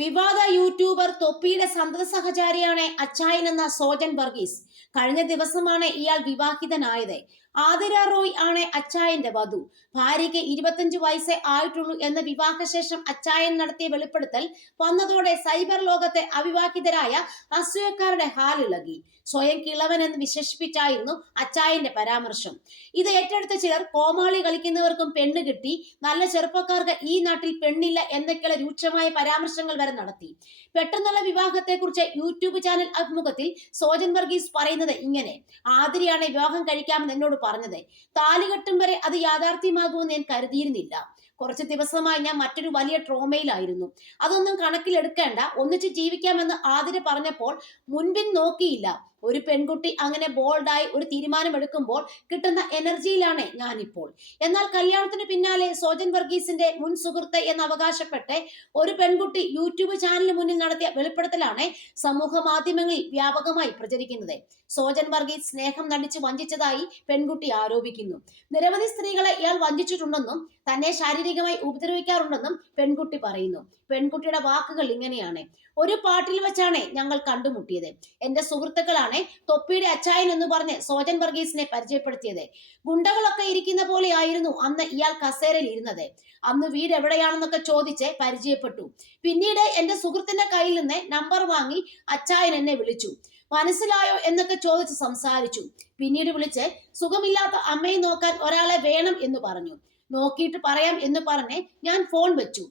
വിവാദ യൂട്യൂബർ തൊപ്പിയുടെ സന്തത സഹചാരിയാണ് അച്ചായൻ എന്ന സോജൻ വർഗീസ്. കഴിഞ്ഞ ദിവസമാണ് ഇയാൾ വിവാഹിതനായത്. ആതിര റോയ് ആണ് അച്ചായന്റെ വധു. ഭാര്യയ്ക്ക് 25 വയസ്സേ ആയിട്ടുള്ളൂ എന്ന വിവാഹശേഷം അച്ചായൻ നടത്തിയ വെളിപ്പെടുത്തൽ വന്നതോടെ സൈബർ ലോകത്തെ അവിവാഹിതരായ അസൂയക്കാരുടെ ഹാലിളകി. സ്വയം കിളവൻ എന്ന് വിശേഷിപ്പിച്ചായിരുന്നു അച്ചായന്റെ പരാമർശം. ഇത് ഏറ്റെടുത്ത ചിലർ കോമാളി കളിക്കുന്നവർക്കും പെണ്ണ് കിട്ടി, നല്ല ചെറുപ്പക്കാർക്ക് ഈ നാട്ടിൽ പെണ്ണില്ല എന്നൊക്കെയുള്ള രൂക്ഷമായ പരാമർശങ്ങൾ വരെ നടത്തി. പെട്ടെന്നുള്ള വിവാഹത്തെക്കുറിച്ച് യൂട്യൂബ് ചാനൽ അഭിമുഖത്തിൽ സോജൻ വർഗീസ് പറയുന്നത് ഇങ്ങനെ: ആതിരയാണ് വിവാഹം കഴിക്കാമെന്ന് എന്നോട് പറഞ്ഞത്. താലികെട്ടും വരെ അത് യാഥാർത്ഥ്യമാകുമെന്ന് ഞാൻ കരുതിയിരുന്നില്ല. കുറച്ച് ദിവസമായി ഞാൻ മറ്റൊരു വലിയ ട്രോമയിലായിരുന്നു. അതൊന്നും കണക്കിലെടുക്കേണ്ട, ഒന്നിച്ച് ജീവിക്കാമെന്ന് ആതിര പറഞ്ഞപ്പോൾ മുൻപിൻ നോക്കിയില്ല. ഒരു പെൺകുട്ടി അങ്ങനെ ബോൾഡായി ഒരു തീരുമാനം എടുക്കുമ്പോൾ കിട്ടുന്ന എനർജിയിലാണ് ഞാനിപ്പോൾ. എന്നാൽ കല്യാണത്തിന് പിന്നാലെ സോജൻ വർഗീസിന്റെ മുൻ സുഹൃത്ത് എന്ന് അവകാശപ്പെട്ട് ഒരു പെൺകുട്ടി യൂട്യൂബ് ചാനലിന് മുന്നിൽ നടത്തിയ വെളിപ്പെടുത്തലാണ് സമൂഹ മാധ്യമങ്ങളിൽ വ്യാപകമായി പ്രചരിക്കുന്നത്. സോജൻ വർഗീസ് സ്നേഹം നടിച്ച് വഞ്ചിച്ചതായി പെൺകുട്ടി ആരോപിക്കുന്നു. നിരവധി സ്ത്രീകളെ ഇയാൾ വഞ്ചിച്ചിട്ടുണ്ടെന്നും തന്നെ ശാരീരികമായി ഉപദ്രവിക്കാറുണ്ടെന്നും പെൺകുട്ടി പറയുന്നു. പെൺകുട്ടിയുടെ വാക്കുകൾ ഇങ്ങനെയാണ്: ഒരു പാട്ടിൽ വെച്ചാണ് ഞങ്ങൾ കണ്ടുമുട്ടിയത്. എന്റെ സുഹൃത്തുക്കളാണ് തൊപ്പിയുടെ അച്ചായൻ എന്ന് പറഞ്ഞ് സോജൻ വർഗീസിനെ പരിചയപ്പെടുത്തിയത്. ഗുണ്ടകളൊക്കെ ഇരിക്കുന്ന പോലെ ആയിരുന്നു അന്ന് ഇയാൾ കസേരയിൽ ഇരുന്നത്. അന്ന് വീട് എവിടെയാണെന്നൊക്കെ ചോദിച്ച് പരിചയപ്പെട്ടു. പിന്നീട് എന്റെ സുഹൃത്തിന്റെ കയ്യിൽ നിന്ന് നമ്പർ വാങ്ങി അച്ചായൻ എന്നെ വിളിച്ചു. മനസ്സിലായോ എന്നൊക്കെ ചോദിച്ച് സംസാരിച്ചു. പിന്നീട് വിളിച്ച് സുഖമില്ലാത്ത അമ്മയെ നോക്കാൻ ഒരാളെ വേണം എന്ന് പറഞ്ഞു. നോക്കിയിട്ട് പറയാം എന്ന് പറഞ്ഞ് ഞാൻ ഫോൺ വെച്ചു.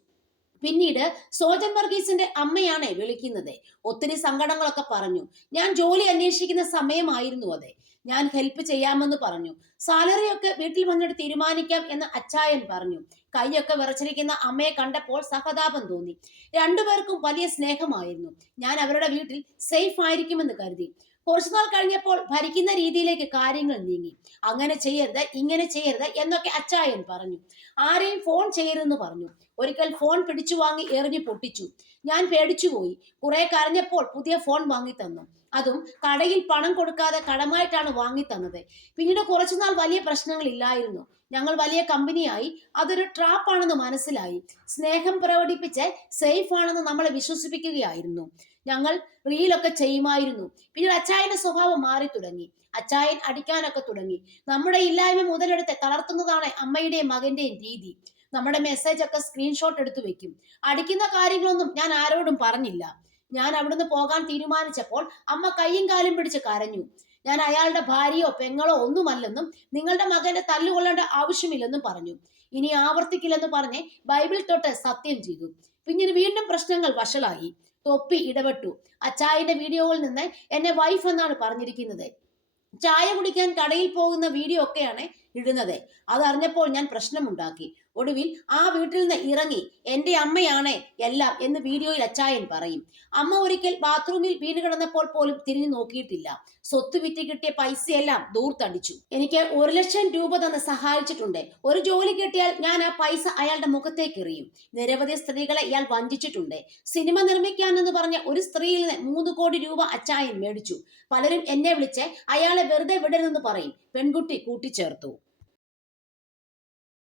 പിന്നീട് സോജൻ വർഗീസിന്റെ അമ്മയാണ് വിളിക്കുന്നത്. ഒത്തിരി സങ്കടങ്ങളൊക്കെ പറഞ്ഞു. ഞാൻ ജോലി അന്വേഷിക്കുന്ന സമയമായിരുന്നു അത്. ഞാൻ ഹെൽപ്പ് ചെയ്യാമെന്ന് പറഞ്ഞു. സാലറി ഒക്കെ വീട്ടിൽ വന്നിട്ട് തീരുമാനിക്കാം എന്ന് അച്ചായൻ പറഞ്ഞു. കൈയൊക്കെ വിറച്ചിരിക്കുന്ന അമ്മയെ കണ്ടപ്പോൾ സഹതാപം തോന്നി. രണ്ടുപേർക്കും വലിയ സ്നേഹമായിരുന്നു. ഞാൻ അവരുടെ വീട്ടിൽ സേഫ് ആയിരിക്കുമെന്ന് കരുതി. കുറച്ചുനാൾ കഴിഞ്ഞപ്പോൾ ഭരിക്കുന്ന രീതിയിലേക്ക് കാര്യങ്ങൾ നീങ്ങി. അങ്ങനെ ചെയ്യരുത്, ഇങ്ങനെ ചെയ്യരുത് എന്നൊക്കെ അച്ചായൻ പറഞ്ഞു. ആരെയും ഫോൺ ചെയ്യരുതെന്ന് പറഞ്ഞു. ഒരിക്കൽ ഫോൺ പിടിച്ചു വാങ്ങി എറിഞ്ഞു പൊട്ടിച്ചു. ഞാൻ പേടിച്ചുപോയി. കുറെ കരഞ്ഞപ്പോൾ പുതിയ ഫോൺ വാങ്ങി തന്നു. അതും കടയിൽ പണം കൊടുക്കാതെ കടമായിട്ടാണ് വാങ്ങി തന്നത്. പിന്നീട് കുറച്ചുനാൾ വലിയ പ്രശ്നങ്ങൾ ഇല്ലായിരുന്നു. ഞങ്ങൾ വലിയ കമ്പനിയായി. അതൊരു ട്രാപ്പാണെന്ന് മനസ്സിലായി. സ്നേഹം പ്രകടിപ്പിച്ച് സേഫ് ആണെന്ന് നമ്മളെ വിശ്വസിപ്പിക്കുകയായിരുന്നു. ഞങ്ങൾ റീലൊക്കെ ചെയ്യുമായിരുന്നു. പിന്നീട് അച്ചായന്റെ സ്വഭാവം മാറി തുടങ്ങി. അച്ചായൻ അടിക്കാനൊക്കെ തുടങ്ങി. നമ്മുടെ ഇല്ലായ്മ മുതലെടുത്ത് തളർത്തുന്നതാണ് അമ്മയുടെയും മകന്റെയും രീതി. നമ്മുടെ മെസ്സേജ് ഒക്കെ സ്ക്രീൻഷോട്ട് എടുത്തു വെക്കും. അടിക്കുന്ന കാര്യങ്ങളൊന്നും ഞാൻ ആരോടും പറഞ്ഞില്ല. ഞാൻ അവിടുന്ന് പോകാൻ തീരുമാനിച്ചപ്പോൾ അമ്മ കയ്യും കാലും പിടിച്ച് കരഞ്ഞു. ഞാൻ അയാളുടെ ഭാര്യയോ പെങ്ങളോ ഒന്നുമല്ലെന്നും നിങ്ങളുടെ മകനെ തല്ലുകൊള്ളേണ്ട ആവശ്യമില്ലെന്നും പറഞ്ഞു. ഇനി ആവർത്തിക്കില്ലെന്ന് പറഞ്ഞ് ബൈബിൾ തൊട്ട് സത്യം ചെയ്തു. പിന്നീട് വീണ്ടും പ്രശ്നങ്ങൾ വഷളായി. തൊപ്പി ഇടപെട്ടു. അച്ചായന്റെ വീഡിയോയിൽ നിന്ന് എന്നെ വൈഫ് എന്നാണ് പറഞ്ഞിരിക്കുന്നത്. ചായ കുടിക്കാൻ കടയിൽ പോകുന്ന വീഡിയോ ഒക്കെയാണ് ഇടുന്നത്. അതറിഞ്ഞപ്പോൾ ഞാൻ പ്രശ്നമുണ്ടാക്കി. ഒടുവിൽ ആ വീട്ടിൽ നിന്ന് ഇറങ്ങി എന്റെ അമ്മയാണ് എല്ലാം എന്ന് വീഡിയോയിൽ അച്ചായൻ പറയും. അമ്മ ഒരിക്കൽ ബാത്റൂമിൽ വീണ് കിടന്നപ്പോൾ പോലും തിരിഞ്ഞു നോക്കിയിട്ടില്ല. സ്വത്ത് വിറ്റ് കിട്ടിയ പൈസയെല്ലാം ദൂർത്തടിച്ചു. എനിക്ക് 1,00,000 രൂപ തന്ന് സഹായിച്ചിട്ടുണ്ട്. ഒരു ജോലി കിട്ടിയാൽ ഞാൻ ആ പൈസ അയാളുടെ മുഖത്തേക്ക് എറിയും. നിരവധി സ്ത്രീകളെ ഇയാൾ വഞ്ചിച്ചിട്ടുണ്ട്. സിനിമ നിർമ്മിക്കാനെന്ന് പറഞ്ഞ ഒരു സ്ത്രീയിൽ നിന്ന് 3 കോടി രൂപ അച്ചായൻ മേടിച്ചു. പലരും എന്നെ വിളിച്ച് അയാളെ വെറുതെ വിടരുതെന്ന് പറയും. പെൺകുട്ടി കൂട്ടിച്ചേർത്തു.